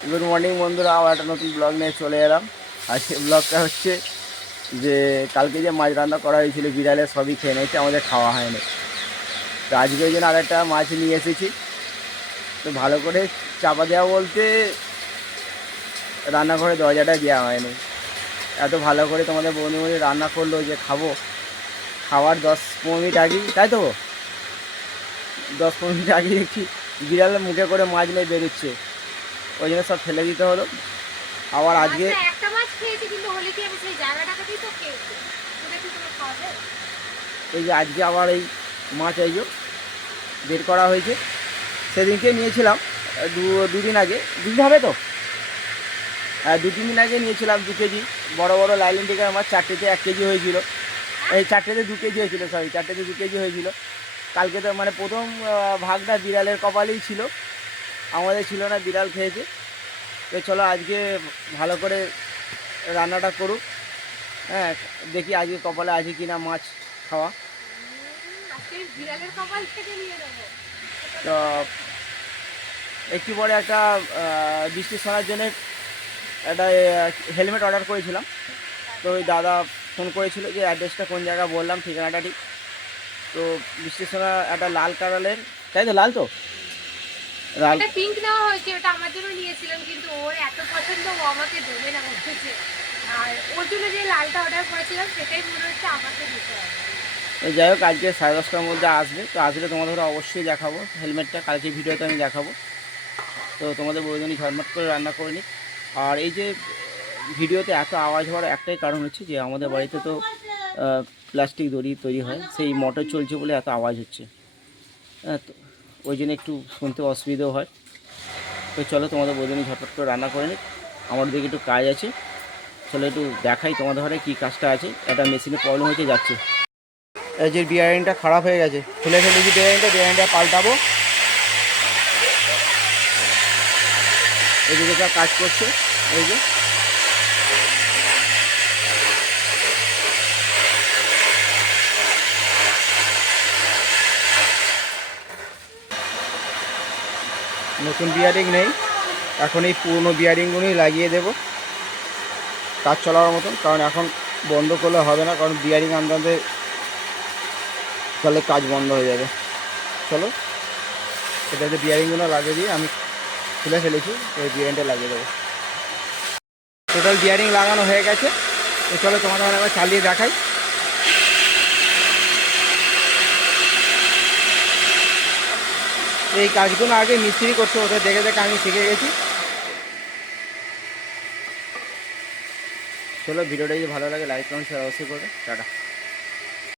Good morning বন্ধুরা, আবার একটা নতুন ব্লগ নিয়ে চলে এলাম। আজকে ব্লগটা হচ্ছে যে কালকে যে মাছ রান্না করা হয়েছিল বিড়ালে সবই খেয়ে নিয়েছে, আমাদের খাওয়া হয়নি। তো আজকে ওই জন্য আরেকটা মাছ নিয়ে এসেছি। তো ভালো করে চাপা দেওয়া বলতে রান্নাঘরে দরজাটা দেওয়া হয়নি। এত ভালো করে তোমাদের বন্ধু রান্না করলো যে খাবো, খাওয়ার 10-15 মিনিট আগেই, তাই তো 10-15 মিনিট আগে দেখছি বিড়ালের মুখে করে মাছ নিয়ে বেরোচ্ছে। ওই জন্য সব ফেলে দিতে হলো। আবার আজকে একটা মাছ খেয়েছি, কিন্তু হলে কি আমি সেই জায়গাটাতেই তো খেয়েছি। ওটা কি তোমার খাওয়া যায়? এই যে আজকে আবার এই মাছ এই যে বের করা হয়েছে। সেদিনকে নিয়েছিলাম দুদিন আগে, দুদিন হবে তো, 2-3 দিন আগে নিয়েছিলাম 2 কেজি বড় বড় লাইলেন টিকার মাছ। 4টেতে 1 কেজি হয়েছিল, এই 4টেতে 2 কেজি হয়েছিল, সরি 4টেতে 2 কেজি হয়েছিল। কালকে তো মানে প্রথম ভাগটা বিড়ালের কপালেই ছিল, আমাদের ছিল না, বিড়াল খেয়েছে। তো চলো আজকে ভালো করে রান্নাটা করুক। হ্যাঁ, দেখি আজকে কপালে আছে কিনা মাছ খাওয়া। আজকে বিড়ালের কপাল থেকে নিয়ে নেবো। তো একটু পরে একটা বৃষ্টি শোনার জন্য একটা হেলমেট অর্ডার করেছিলাম। তো ওই দাদা ফোন করেছিল যে অ্যাড্রেসটা কোন জায়গা, বললাম ঠিকানাটা ঠিক। তো বৃষ্টি শোনা একটা লাল কালারের, তাই তো লাল, তো লাল। একটা পিঙ্ক নেওয়া হয়েছে, ওটা আমার জন্য নিয়েছিলাম, কিন্তু ওর এত পছন্দ, ও আমাকে দেবে না বলতেছে। আর ওর জন্য যে লালটা অর্ডার করেছিলাম সেটাই মনে হচ্ছে আমাকে দিতে হবে। তো যাই হোক, আজকে 10:30টার মধ্যে আসবে। তো আসলে তোমাদের অবশ্যই দেখাবো হেলমেটটা, কালকে ভিডিওতে আমি দেখাবো। তো তোমাদের বৈজনী ঝটমট করে রান্না করে নিই। আর এই যে ভিডিওতে এত আওয়াজ হওয়ার একটাই কারণ হচ্ছে যে আমাদের বাড়িতে তো প্লাস্টিক দড়ি তৈরি হয়, সেই মোটর চলছে বলে এত আওয়াজ হচ্ছে। হ্যাঁ, তো ওই জন্য একটু শুনতে অসুবিধাও হয়। তো চলো তোমাদের বৈজনী ঝটপট করে রান্না করে নিই, আমার দিকে একটু কাজ আছে। চলো একটু দেখাই তোমাদের ঘরে কী কাজটা আছে। একটা মেশিনে প্রবলেম হয়েছে, যাচ্ছে। এই যে বিয়ারিংটা খারাপ হয়ে গেছে, খুলে ফেলেছি বিয়ারিংটা পাল্টাবো। এদিকে যা কাজ করছে, এই যে নতুন বিয়ারিং নেই, এখন এই পুরনো বিয়ারিংগুলোই লাগিয়ে দেব কাজ চলার মতন। কারণ এখন বন্ধ করলে হবে না, কারণ বিয়ারিং আনতে তাহলে কাজ বন্ধ হয়ে যাবে। চলো এটাতে বিয়ারিংগুলো লাগিয়ে দিয়ে আমি খুলে ফেলেছি, ওই বিয়ারিংটা লাগিয়ে দেবো। টোটাল বিয়ারিং লাগানো হয়ে গেছে। তো চলো তোমাদের একবার চালিয়ে দেখাই। এই কাজগুলো আগে মিস্ত্রি করতে, ওদের দেখে দেখে আমি শিখে গেছি। চলো ভিডিওটা যদি ভালো লাগে লাইক কমেন্ট শেয়ার অবশ্যই করবে। টাটা।